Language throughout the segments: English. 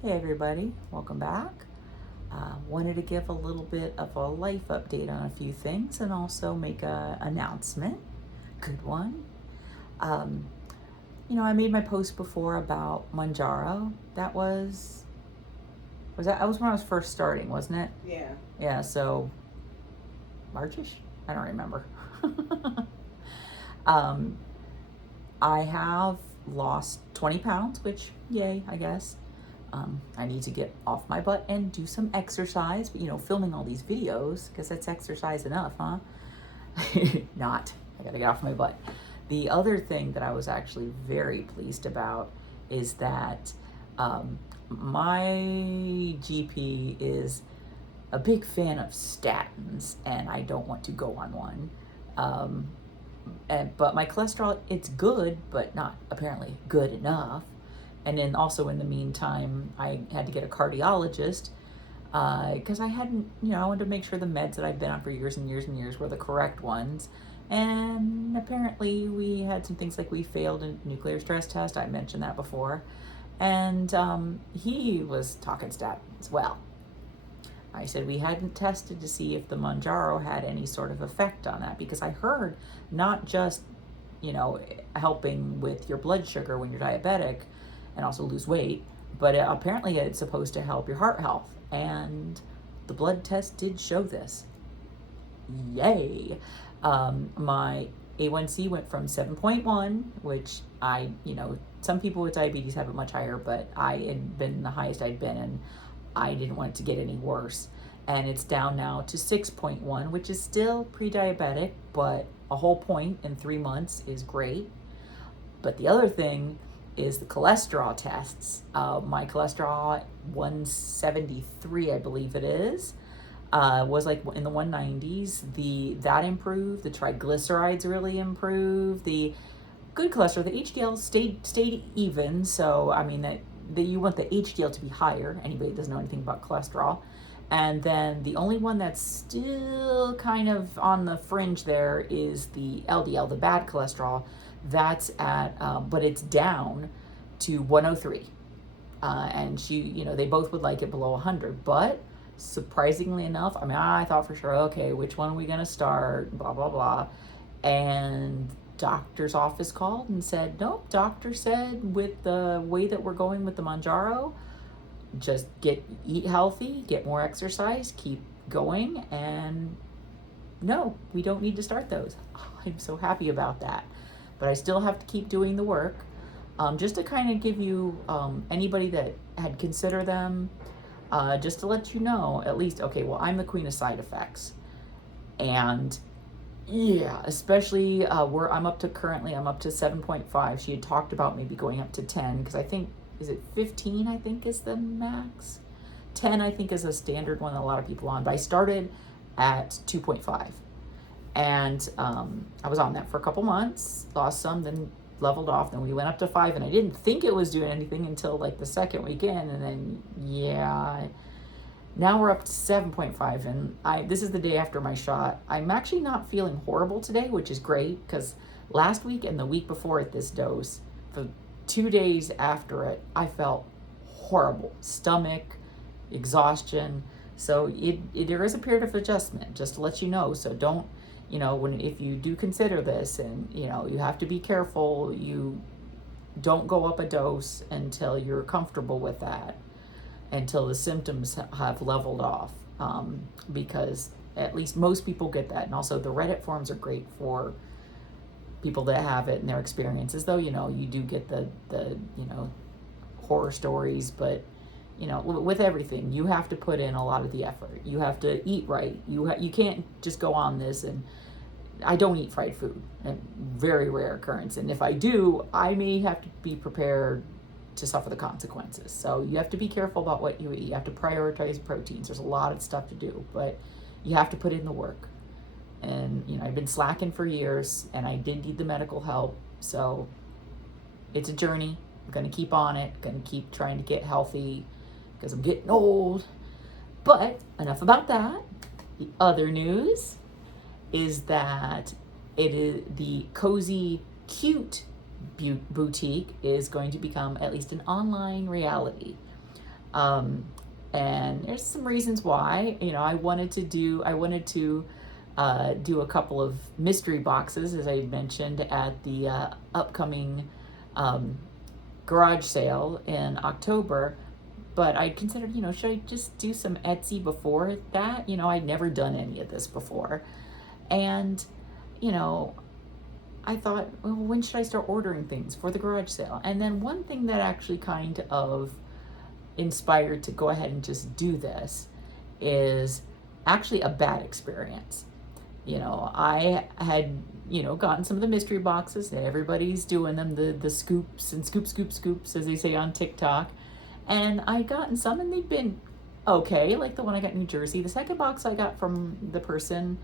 Hey everybody, welcome back. Wanted to give a little bit of a life update on a few things and also make a announcement. Good one. Um, I made my post before about Mounjaro. That was when I was first starting, wasn't it? Yeah. Yeah, so Marchish? I don't remember. um, I have lost 20 pounds, which yay, I guess. I need to get off my butt and do some exercise. But, filming all these videos, because that's exercise enough, huh? Not. I gotta get off my butt. The other thing that I was actually very pleased about is that my GP is a big fan of statins, and I don't want to go on one. Um, but my cholesterol, it's good, but not apparently good enough. And then also in the meantime, I had to get a cardiologist because I hadn't, I wanted to make sure the meds that I've been on for years and years and years were the correct ones. And apparently, we had some things like we failed a nuclear stress test. I mentioned that before. And he was talking statins. Well, I said we hadn't tested to see if the Mounjaro had any sort of effect on that because I heard not just, helping with your blood sugar when you're diabetic and also lose weight, but apparently it's supposed to help your heart health. And the blood test did show this. Yay. My A1C went from 7.1, which some people with diabetes have it much higher, but I had been the highest I'd been, and I didn't want it to get any worse. And it's down now to 6.1, which is still pre diabetic, but a whole point in 3 months is great. But the other thing is the cholesterol tests. My cholesterol, 173, I believe it is, was like in the 190s. That improved. The triglycerides really improved. The good cholesterol, the HDL stayed even. So I mean that you want the HDL to be higher. Anybody that doesn't know anything about cholesterol. And then the only one that's still kind of on the fringe there is the LDL, the bad cholesterol. That's but it's down to 103. And they both would like it below 100. But surprisingly enough, I mean, I thought for sure, okay, which one are we going to start? Blah, blah, blah. And doctor's office called and said, nope, doctor said with the way that we're going with the Mounjaro, just eat healthy, get more exercise, keep going, and no, we don't need to start those. Oh, I'm so happy about that. But I still have to keep doing the work. Just to kind of give you anybody that had considered them, just to let you know, at least, okay, well, I'm the queen of side effects. And yeah, especially where I'm up to 7.5. She had talked about maybe going up to 10 because I think, is it 15? I think is the max. 10, I think, is a standard one that a lot of people on. But I started at 2.5. And I was on that for a couple months, lost some, then leveled off. Then we went up to 5, and I didn't think it was doing anything until like the second weekend. And then, yeah, now we're up to 7.5, and this is the day after my shot. I'm actually not feeling horrible today, which is great because last week and the week before at this dose, for 2 days after it, I felt horrible. Stomach, exhaustion. So there is a period of adjustment, just to let you know. So don't, if you do consider this, and you have to be careful, you don't go up a dose until you're comfortable with that, until the symptoms have leveled off, because at least most people get that. And also the Reddit forums are great for people that have it and their experiences, though you do get the horror stories. But with everything, you have to put in a lot of the effort. You have to eat right. You can't just go on this. And I don't eat fried food, a very rare occurrence, and if I do, I may have to be prepared to suffer the consequences. So you have to be careful about what you eat. You have to prioritize proteins. There's a lot of stuff to do, but you have to put in the work. And I've been slacking for years, and I did need the medical help. So it's a journey. I'm gonna keep on it. Gonna keep trying to get healthy because I'm getting old. But enough about that. The other news is that it is the Cozy Cute boutique is going to become at least an online reality. Um, and there's some reasons why. I wanted to do a couple of mystery boxes, as I mentioned, at the upcoming um, garage sale in October. But I considered, should I just do some Etsy before that? I'd never done any of this before. And, you know, I thought, well, when should I start ordering things for the garage sale? And then one thing that actually kind of inspired to go ahead and just do this is actually a bad experience. I had, gotten some of the mystery boxes. Everybody's doing them, the scoops and scoops, as they say on TikTok. And I gotten some and they've been okay, like the one I got in New Jersey. The second box I got from the person,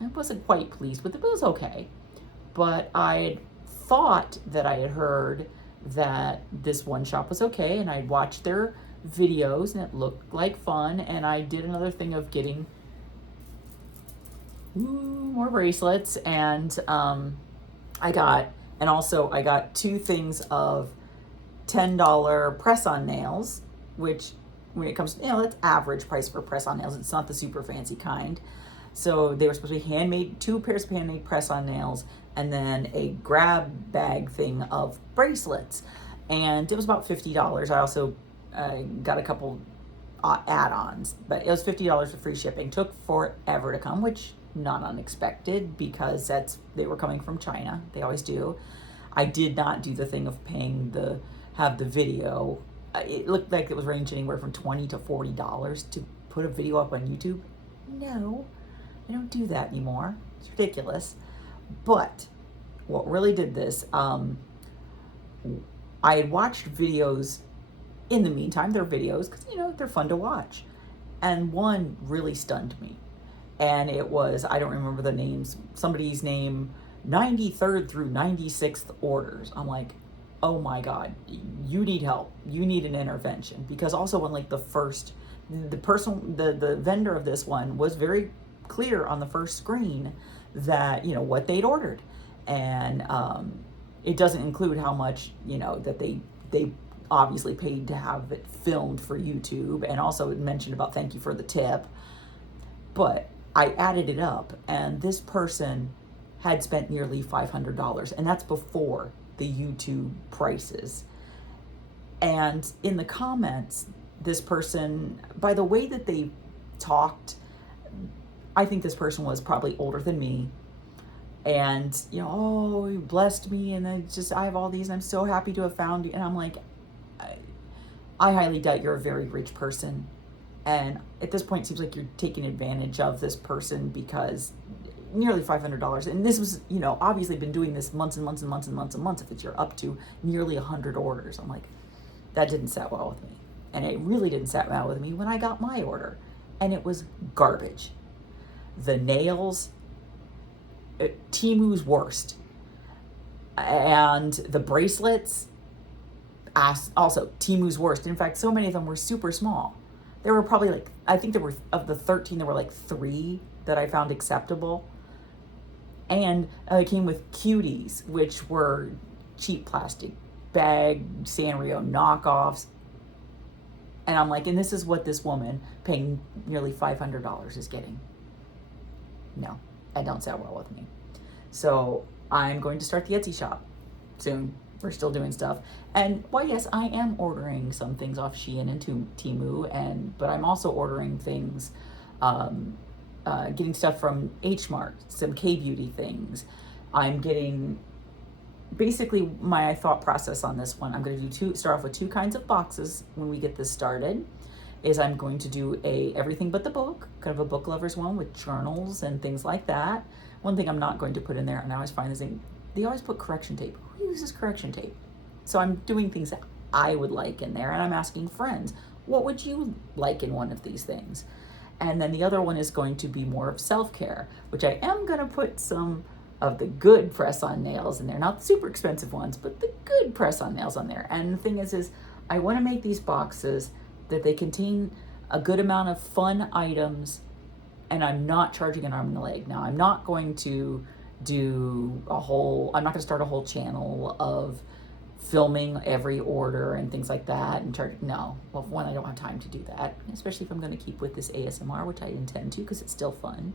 I wasn't quite pleased with it, but it was okay. But I thought that I had heard that this one shop was okay, and I'd watched their videos and it looked like fun. And I did another thing of getting more bracelets, and I got two things of $10 press-on nails, which when it comes, that's average price for press-on nails. It's not the super fancy kind. So they were supposed to be handmade, two pairs of handmade press-on nails, and then a grab bag thing of bracelets. And it was about $50. I also got a couple add-ons, but it was $50 for free shipping. Took forever to come, which not unexpected because they were coming from China. They always do. I did not do the thing of have the video. It looked like it was ranging anywhere from $20 to $40 to put a video up on YouTube. No, I don't do that anymore. It's ridiculous. But what really did this, I had watched videos in the meantime. They're videos because, they're fun to watch. And one really stunned me. And it was, I don't remember the names, somebody's name, 93rd through 96th orders. I'm like, oh my God, you need help. You need an intervention. Because also when like the vendor of this one was very clear on the first screen that, what they'd ordered. And it doesn't include how much, that they obviously paid to have it filmed for YouTube. And also it mentioned about thank you for the tip. But I added it up, and this person had spent nearly $500, and that's before the YouTube prices. And in the comments, this person, by the way that they talked, I think this person was probably older than me. And, oh, you blessed me, and I have all these, and I'm so happy to have found you. And I'm like, I highly doubt you're a very rich person. And at this point, it seems like you're taking advantage of this person because nearly $500. And this was, obviously been doing this months and months and months and months and months. If you're up to nearly 100 orders, I'm like, that didn't set well with me. And it really didn't set well with me when I got my order. And it was garbage. The nails, Temu's worst. And the bracelets, also Temu's worst. In fact, so many of them were super small. There were probably I think there were, of the 13, there were 3 that I found acceptable. And it came with cuties, which were cheap plastic bag, Sanrio knockoffs. And I'm like, and this is what this woman paying nearly $500 is getting. No, that don't sound well with me. So I'm going to start the Etsy shop soon. We're still doing stuff. And well, yes, I am ordering some things off Shein and Temu, but I'm also ordering things, getting stuff from H Mart, some K-Beauty things. I'm getting, basically my thought process on this one, I'm going to start off with 2 kinds of boxes when we get this started. Is I'm going to do a everything but the book, kind of a book lovers one with journals and things like that. One thing I'm not going to put in there, and I always find this thing, they always put correction tape. Who uses correction tape? So I'm doing things that I would like in there, and I'm asking friends, what would you like in one of these things? And then the other one is going to be more of self-care, which I am going to put some of the good press-on nails in there, not the super expensive ones, but the good press-on nails on there. And the thing is I want to make these boxes that they contain a good amount of fun items, and I'm not charging an arm and a leg. Now, I'm not going to I'm not going to start a whole channel of filming every order and things like that and no. Well, one, I don't have time to do that, especially if I'm going to keep with this ASMR, which I intend to because it's still fun.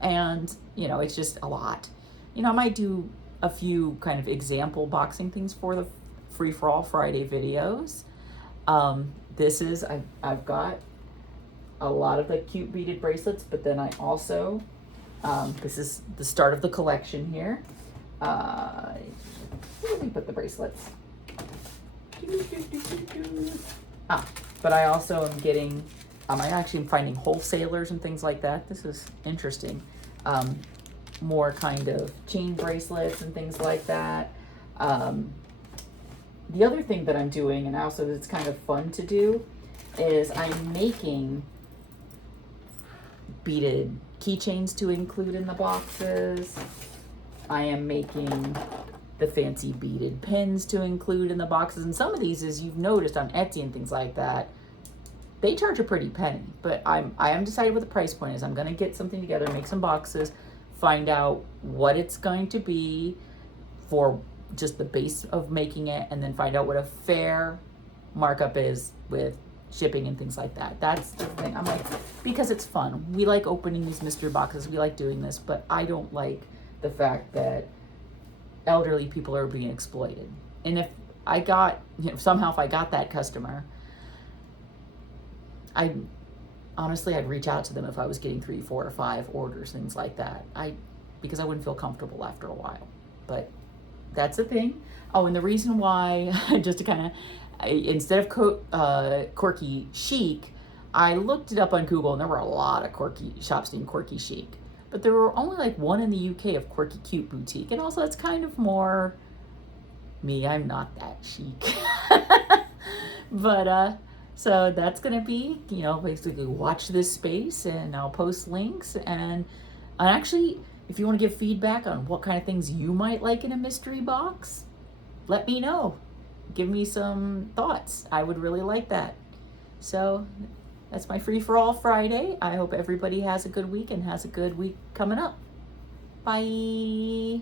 And, you know, it's just a lot. You know, I might do a few kind of example boxing things for the Free For All Friday videos. I've got a lot of the cute beaded bracelets, but then I also, this is the start of the collection here. Where did we put the bracelets? But I also am I'm actually finding wholesalers and things like that. This is interesting. More kind of chain bracelets and things like that. The other thing that I'm doing, and also it's kind of fun to do, is I'm making beaded keychains to include in the boxes. I am making the fancy beaded pins to include in the boxes. And some of these, as you've noticed on Etsy and things like that, they charge a pretty penny. But I am decided what the price point is. I'm going to get something together, make some boxes, find out what it's going to be for just the base of making it, and then find out what a fair markup is with shipping and things like that. That's the thing. I'm like, because it's fun. We like opening these mystery boxes. We like doing this, but I don't like the fact that elderly people are being exploited. And if I got, somehow if I got that customer, honestly, I'd reach out to them if I was getting 3, 4, or 5 orders, things like that. Because I wouldn't feel comfortable after a while. But that's the thing. Oh, and the reason why, just to kind of, instead of Quirky Chic, I looked it up on Google, and there were a lot of quirky shops named Quirky Chic. But there were only like one in the UK of Quirky Cute Boutique. And also it's kind of more me. I'm not that chic. But, so that's going to be, basically watch this space, and I'll post links. And actually, if you want to give feedback on what kind of things you might like in a mystery box, let me know. Give me some thoughts. I would really like that. So that's my Free For All Friday. I hope everybody has a good week and has a good week coming up. Bye.